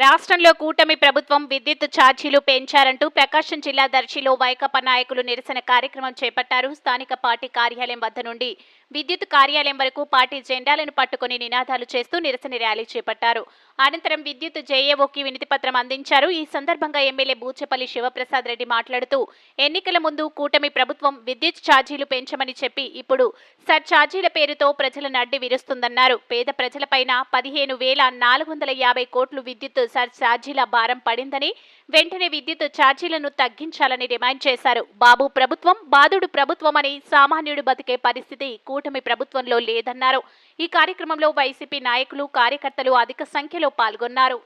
రాష్ట్రంలో కూటమి ప్రభుత్వం విద్యుత్ ఛార్జీలు పెంచారంటూ ప్రకాశం జిల్లా దర్శిలో వైకాపా నాయకులు నిరసన కార్యక్రమం చేపట్టారు. స్థానిక పార్టీ కార్యాలయం వద్ద నుండి విద్యుత్ కార్యాలయం వరకు పార్టీ జెండాలను పట్టుకుని నినాదాలు చేస్తూ నిరసన ర్యాలీ చేపట్టారు. అనంతరం విద్యుత్ జేఏఓకి వినతిపత్రం అందించారు. ఈ సందర్భంగా ఎమ్మెల్యే బూచెపల్లి శివప్రసాద్ రెడ్డి మాట్లాడుతూ ఎన్నికల ముందు కూటమి ప్రభుత్వం విద్యుత్ ఛార్జీలు పెంచమని చెప్పి ఇప్పుడు సర్ ఛార్జీల పేరుతో ప్రజలను అడ్డి విరుస్తుందన్నారు. పేద ప్రజలపైన పదిహేను వేల నాలుగు వందల యాభై కోట్లు విద్యుత్ సర్ ఛార్జీల భారం పడిందని వెంటనే విద్యుత్ ఛార్జీలను తగ్గించాలని డిమాండ్ చేశారు. బాబు ప్రభుత్వం బాధుడు ప్రభుత్వం అని సామాన్యుడు బతికే పరిస్థితి కూటమి ప్రభుత్వంలో లేదన్నారు. ఈ కార్యక్రమంలో వైసీపీ నాయకులు కార్యకర్తలు అధిక సంఖ్యలో పాల్గొన్నారు.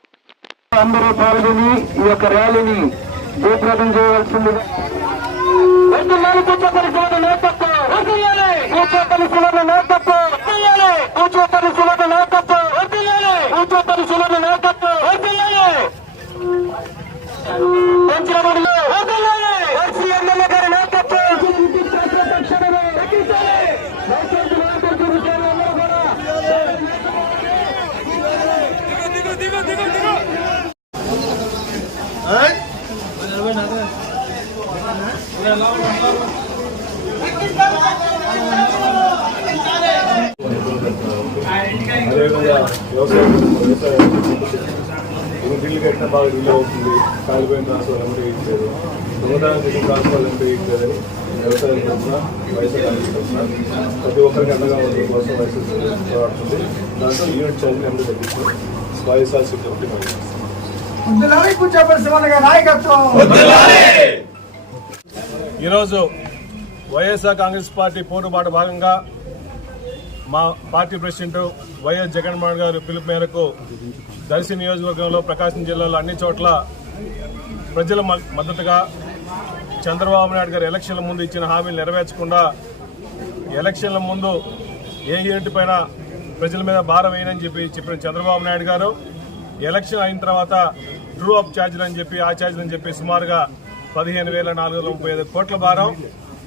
అందరూ పాల్గొని ఈ యొక్క ర్యాలీని జయప్రదం చేయవలసిందిగా అదేవిధంగా వ్యవసాయం బిల్లు కట్టినా బాగా డిలే అవుతుంది. కాలిపోయిన ట్రాన్స్ఫర్ ఎంపీ ఇచ్చారు దొంగతనం చేసిన ట్రాన్స్ఫర్ ఎంపీ ఇచ్చారని వ్యవసాయం తరఫున వైఎస్ఆర్ కాంగ్రెస్ తరఫున ప్రతి ఒక్కరికి అండగా ఉండడం కోసం వైఎస్ఆర్ పోరాడుతుంది దాంట్లో యూనిట్ చౌదరి ఎందు తగ్గించి వైఎస్ఆర్ సీట్ ఒకటి ఈరోజు వైఎస్ఆర్ కాంగ్రెస్ పార్టీ పోరుబాటు భాగంగా మా పార్టీ ప్రెసిడెంట్ వైఎస్ జగన్మోహన్ గారి పిలుపు మేరకు దర్శి నియోజకవర్గంలో ప్రకాశం జిల్లాలో అన్ని చోట్ల ప్రజల మద్దతుగా చంద్రబాబు నాయుడు గారు ఎలక్షన్ల ముందు ఇచ్చిన హామీలు నెరవేర్చకుండా ఎలక్షన్ల ముందు ఏ యూనిట్ పైన ప్రజల మీద భారం వేయనని చెప్పి చెప్పిన చంద్రబాబు నాయుడు గారు ఎలక్షన్ అయిన తర్వాత ట్రూ అప్ ఛార్జీలు అని చెప్పి ఆ ఛార్జీలు అని చెప్పి సుమారుగా పదిహేను వేల నాలుగు వందల ముప్పై ఐదు కోట్ల భారం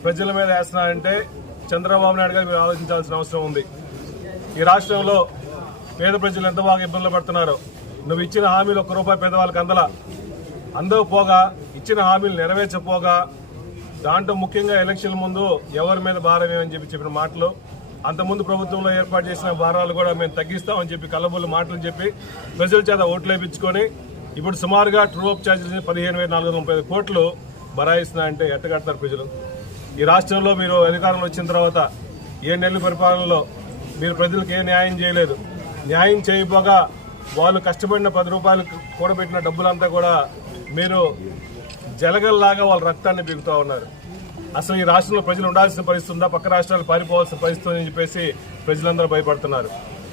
ప్రజల మీద వేస్తున్నారంటే చంద్రబాబు నాయుడు గారు మీరు ఆలోచించాల్సిన అవసరం ఉంది. ఈ రాష్ట్రంలో పేద ప్రజలు ఎంత బాగా ఇబ్బందులు పడుతున్నారో? నువ్వు ఇచ్చిన హామీలు ఒక్క రూపాయి పేదవాళ్ళకి అందలా? పోగా ఇచ్చిన హామీలు నెరవేర్చపోగా దాంట్లో ముఖ్యంగా ఎలక్షన్ ముందు ఎవరి మీద భారం ఏమని చెప్పి చెప్పిన మాటలు అంతకుముందు ప్రభుత్వంలో ఏర్పాటు చేసిన భారాలు కూడా మేము తగ్గిస్తామని చెప్పి కలబుల్లి మాటలు చెప్పి ప్రజల చేత ఓట్లు వేయించుకొని ఇప్పుడు సుమారుగా ట్రూ అప్ ఛార్జెస్ పదిహేను వేల నాలుగు వందల ముప్పై ఐదు కోట్లు బరాయిస్తున్నాయంటే ఎట్టగడతారు ప్రజలు? ఈ రాష్ట్రంలో మీరు అధికారంలో వచ్చిన తర్వాత ఏ నెలల పరిపాలనలో మీరు ప్రజలకు ఏ న్యాయం చేయలేదు? న్యాయం చేయకపోగా వాళ్ళు కష్టపడిన పది రూపాయలు కూడబెట్టిన డబ్బులంతా కూడా మీరు జలగల్లాగా వాళ్ళ రక్తాన్ని బిగుతూ ఉన్నారు. అసలు ఈ రాష్ట్రంలో ప్రజలు ఉండాల్సిన పరిస్థితి ఉందా? పక్క రాష్ట్రాలు పారిపోవాల్సిన పరిస్థితి అని చెప్పేసి ప్రజలందరూ భయపడుతున్నారు.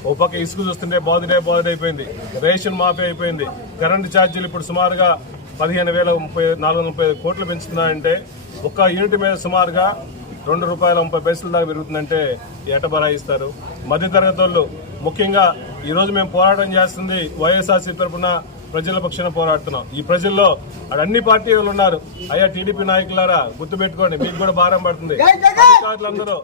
ఓ పక్క ఇసుక చూస్తుంటే బాధుడే బాధుడైపోయింది రేషన్ మాఫీ అయిపోయింది. కరెంటు ఛార్జీలు ఇప్పుడు సుమారుగా పదిహేను వేల ముప్పై నాలుగు వందల ముప్పై కోట్లు పెంచుతున్నారంటే ఒక్క యూనిట్ మీద సుమారుగా రెండు రూపాయల ముప్పై పైసల దాకా పెరుగుతుందంటే ఎట బరాయిస్తారు? మధ్యతరగతి వాళ్ళు ముఖ్యంగా ఈ రోజు మేము పోరాటం చేస్తుంది వైఎస్ఆర్సీ తరఫున ప్రజల పక్షాన పోరాడుతున్నాం. ఈ ప్రజల్లో అన్ని పార్టీ వాళ్ళు ఉన్నారు. అయ్యా టీడీపీ నాయకులారా గుర్తుపెట్టుకోండి మీకు కూడా భారం పడుతుంది. అధికారులందరూ